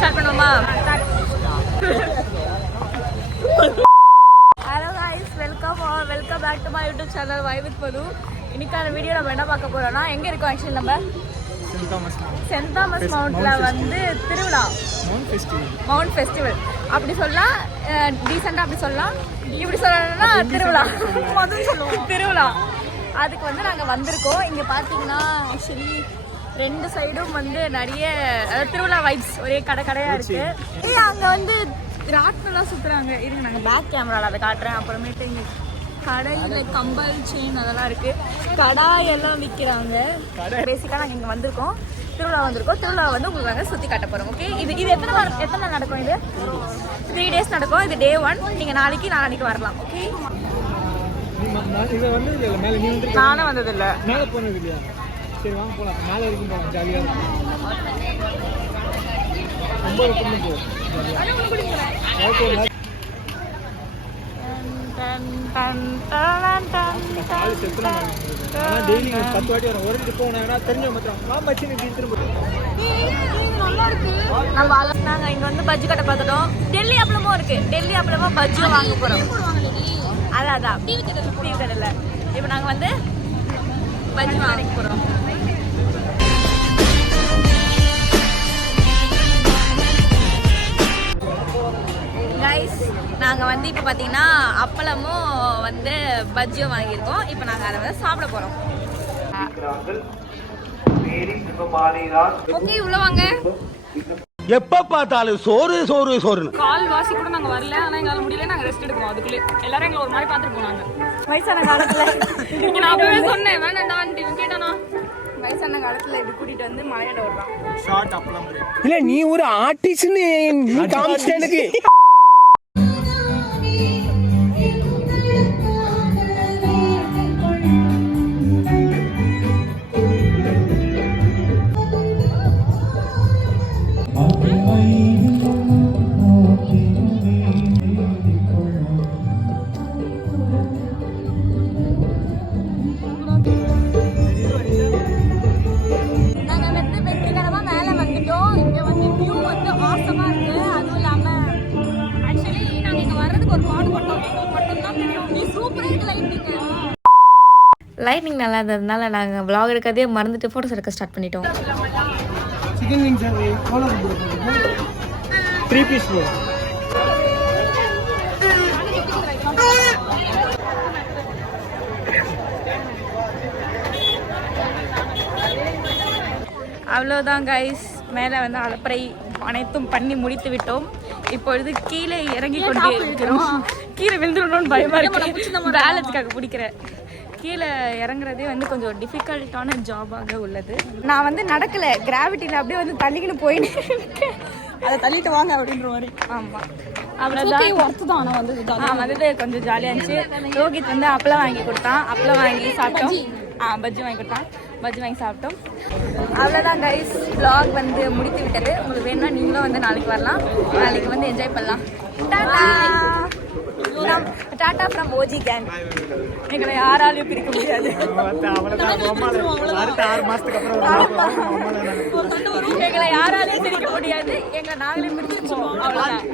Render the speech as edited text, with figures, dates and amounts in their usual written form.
Start பண்ணுவோமா? Hello guys, welcome back to my YouTube channel vibe with Madhu. இன்னைக்கான video நம்ம என்ன பார்க்க போறோம்னா, எங்க இருக்கோம் ஆக்சுவலி நம்ம சென்ட் தாமஸ் மவுண்ட்ல வந்து திருவிழா, மவுண்ட் ஃபெஸ்டிவல் அப்படி சொல்லலாம். டீசெண்டா அப்படி சொல்லலாம். இப்படி சொல்லணும்னா திருவிழா திருவிழா அதுக்கு வந்து நாங்கள் வந்திருக்கோம். இங்கே பார்த்தீங்கன்னா ஆக்சுவலி ரெண்டு சைடும் வந்து நிறைய திருவிழா வைப்ஸ், ஒரே கடையாக இருக்குது. அங்கே வந்து ராட்னெல்லாம் சுற்றுறாங்க. இதுக்கு நாங்கள் பேக் கேமராவில் அதை காட்டுறேன். அப்புறமேட்டு இங்கே கடையில் கம்பல் செயின் அதெல்லாம் இருக்குது. கடாயெல்லாம் விற்கிறாங்க. பேசிக்காக நாங்கள் இங்கே வந்திருக்கோம், திருவிழா வந்திருக்கோம். திருவிழா வந்து உங்களுக்கு நாங்கள் சுற்றி காட்ட போகிறோம். ஓகே, இது எத்தனை நாள் நடக்கும்? இது 3 days நடக்கும். இது day 1. நீங்கள் நாளைக்கு வரலாம். ஓகே, நானும் வந்தது இல்லை. மேலே போனது இல்லையா? சரி வாங்க போகலாம். மேலே வரைக்கும் போகலாம், ஜாலியாக இருக்கும். ரொம்ப இருக்கும் போ. டெய்லி 10 வாட்டி வரும். ஒரு இடத்துக்கு போனா தெரிஞ்ச மாத்திரம் திரும்ப. நாங்கள் இங்கே வந்து பஜ்ஜி கடை பார்த்துட்டோம். டெல்லி அப்பளமும் இருக்கு. டெல்லி அப்பளமும் பஜ்ஜியும் வாங்க போகிறோம். அதான் டிவி கடையில் இப்போ நாங்கள் வந்து பஜ்ஜி வாங்க போகிறோம். கைஸ், நாங்கள் வந்து இப்போ பார்த்தீங்கன்னா அப்பளமும் வந்து பஜ்ஜியும் வாங்கியிருக்கோம். இப்போ நாங்கள் அதை வந்து சாப்பிட போகிறோம். ஓகே, உள்ள வாங்க. எப்ப பார்த்தாலும் சோறு சோறு சோறுன்னு கால் வாசி கூட நாங்க வரல. ஆனா எங்களால முடியல, நாங்க ரெஸ்ட் எடுக்கணும். அதுக்குள்ளே எல்லாரும் எங்களை ஒரு மாதிரி பாத்துட்டு போனாங்க. வயசான காலத்துல இங்க நான் அப்பவே சொன்னேன் வேண்டாம்டான்ட்டு. கேட்டானா வயசான காலத்துல இப்படி கூட்டிட்டு வந்து மலையிட விடுறான். ஷார்ட் அப்பலாம் இல்ல, நீ ஒரு ஆர்டிஸ்ட்னு நீ காமிச்சிட்ட எனக்கு. லைட்டிங் நல்லா இருந்ததுனால நாங்கள் vlog எடுக்கிறதே மறந்துட்டு ஃபோட்டோஸ் எடுக்க ஸ்டார்ட் பண்ணிட்டோம். Chicken wings 3 piece bro. அவ்வளோதான் கைஸ், மேலே வந்து அலப்பறை அனைத்தும் பண்ணி முடித்து விட்டோம். இப்பொழுது கீழே இறங்கி கொண்டே இருக்கிறோம். கீழே விழுந்துடணும்னு பயமாக இருக்கு. பேலன்ஸ்க்காக பிடிக்கிறேன். கீழே இறங்குறதே வந்து கொஞ்சம் டிஃபிகல்ட்டான ஜாபாக உள்ளது. நான் வந்து நடக்கலை, கிராவிட்டியில் அப்படியே வந்து தள்ளிக்கின்னு போயின்னு அதை தள்ளிட்டு வாங்க அப்படின்ற மாதிரி. ஆமாம், அவ்வளோதான். ஒர்த்து தான். ஆனால் வந்தது கொஞ்சம் ஜாலியாக இருந்துச்சு. ரோஹித் வந்து அப்பளம் வாங்கி கொடுத்தான். அப்பளம் வாங்கி சாப்பிட்டோம். பஜ்ஜி வாங்கி கொடுத்தான். பஜ்ஜி வாங்கி சாப்பிட்டோம். அவ்வளோதான் கைஸ், vlog வந்து முடித்து விட்டது. உங்களுக்கு வேணும்னா நீங்களும் வந்து நாளைக்கு வரலாம். நாளைக்கு வந்து என்ஜாய் பண்ணலாம். Tata from OG gang. எங்களை யாராலையும் பிரிக்க முடியாது. எங்களை யாராலையும் பிரிக்க முடியாது. எங்களை நாங்களே பிரிச்சு அவ்வளோதான்.